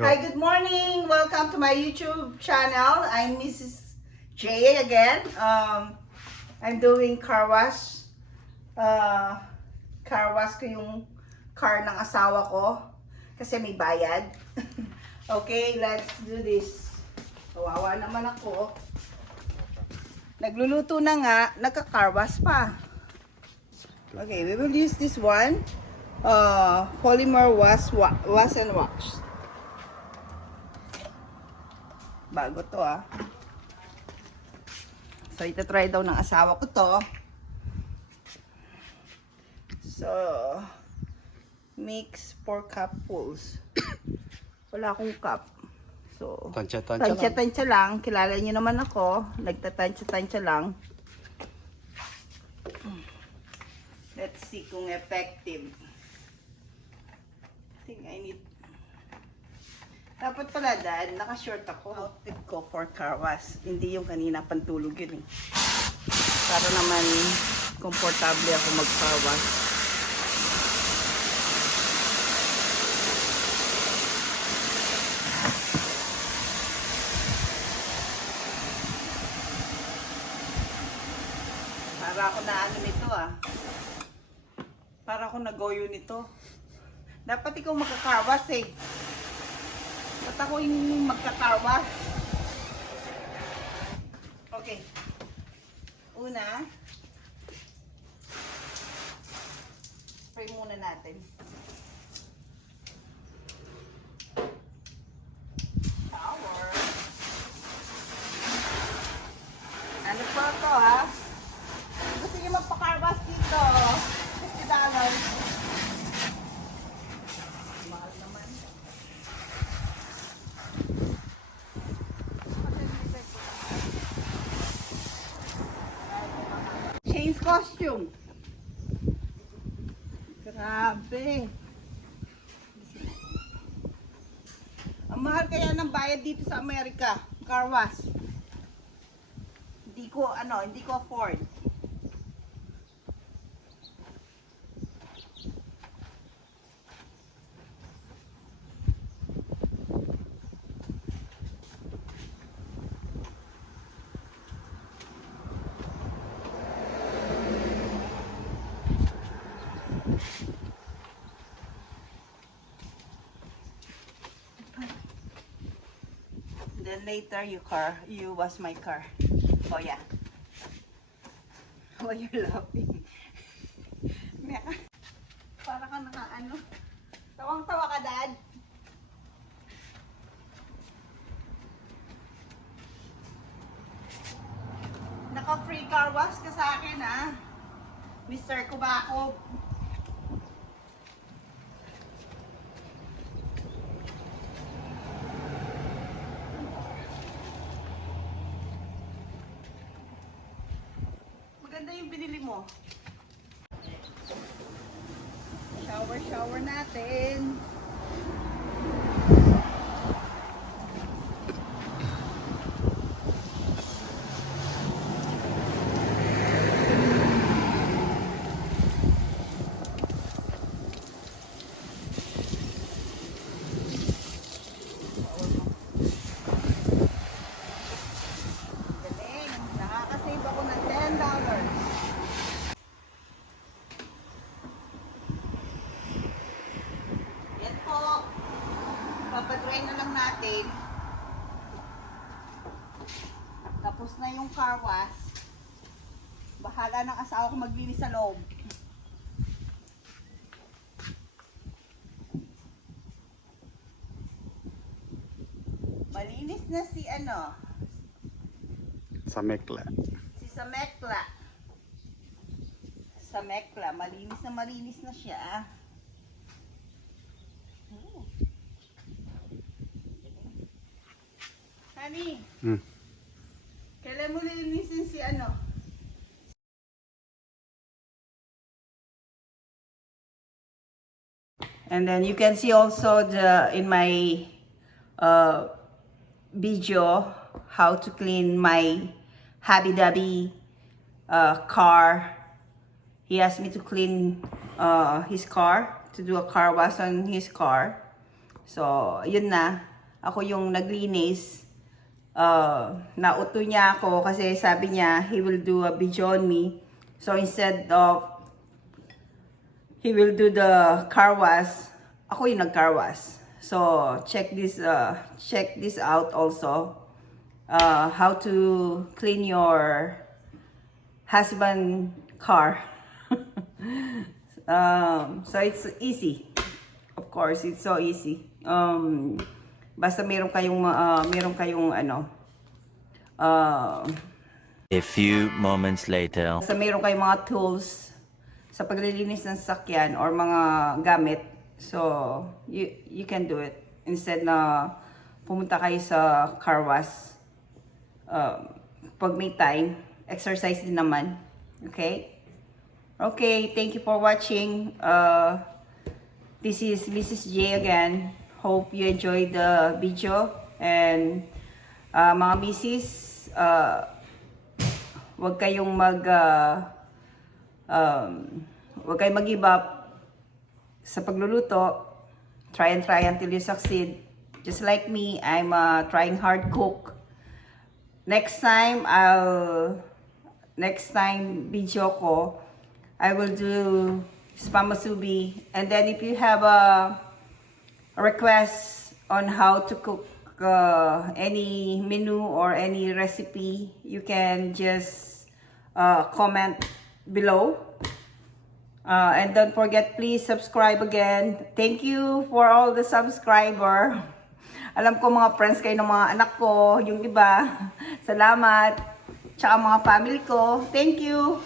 Go. Hi, good morning. Welcome to my YouTube channel. I'm Mrs.J again. I'm doing car wash. Car wash ko yung car ng asawa ko kasi may bayad. Okay, let's do this. Kawawa naman ako. Nagluluto na nga, nagka-car wash pa. Okay, we will use this one. Polymer wash and wash. Bago to So, ito-try daw ng asawa ko to. So, mix 4 cupfuls. Wala akong cup. So, tansya-tansya lang. Kilala niyo naman ako. Nagtatansya-tansya lang. Let's see kung effective. I think I need... Dapat pala dad, naka-short ako. Outfit ko for car wash. Hindi yung kanina pantulog yun eh. Para naman komportable ako mag-car wash. Para ako na ano nito Para ako nagoyo nito. Dapat ikaw magka-car wash eh. Ba't ako yung magka-car wash? Okay. Una, spray muna natin. Shower. Ano pa ito Gusto niyo magpa-car wash dito? $50. Change costume. Grabe. Ang mahal kaya ng bayad dito sa Amerika. Car wash. Hindi ko afford. Then later you wash my car. Oh yeah. Why you're laughing? Para ka naka Tawang-tawa ka, dad. Naka-free car wash ka sa akin Mr. Kubakov. Maganda yung binili mo. Shower natin. Nakaka-save ako ng $10. Yan po. Papadry na lang natin. Tapos na yung car wash. Bahala ng asawa ko maglinis sa loob. Malinis na si Samekla. Si Samekla. Malinis na siya. Honey, kailan mo lilinisin si And then you can see also in my video how to clean my hubby-dubby car. He asked me to clean his car, to do a car wash on his car. So, yun na. ako yung naglinis. Nauto niya ako kasi sabi niya he will do a video on me. So instead of he will do the car wash, ako yung nag-car wash. So check this out also. How to clean your husband car. So it's easy. Of course, it's so easy. Basta meron kayong A few moments later. basta meron kayong mga tools sa paglilinis ng sasakyan or mga gamit. So you can do it instead na pumunta kayo sa car wash. Pag may time, exercise din naman. Okay? Okay, thank you for watching. This is Mrs. J again. Hope you enjoyed the video. And mga misis, huwag kayong mag-give up sa pagluluto. Try and try until you succeed. Just like me, I'm a trying hard cook. Next time video ko, I will do spam masubi. And then if you have a request on how to cook any menu or any recipe, you can just comment below. And don't forget, please subscribe again. Thank you for all the subscriber. Alam ko mga friends kayo ng mga anak ko, yung iba. Salamat. Tsaka mga family ko. Thank you.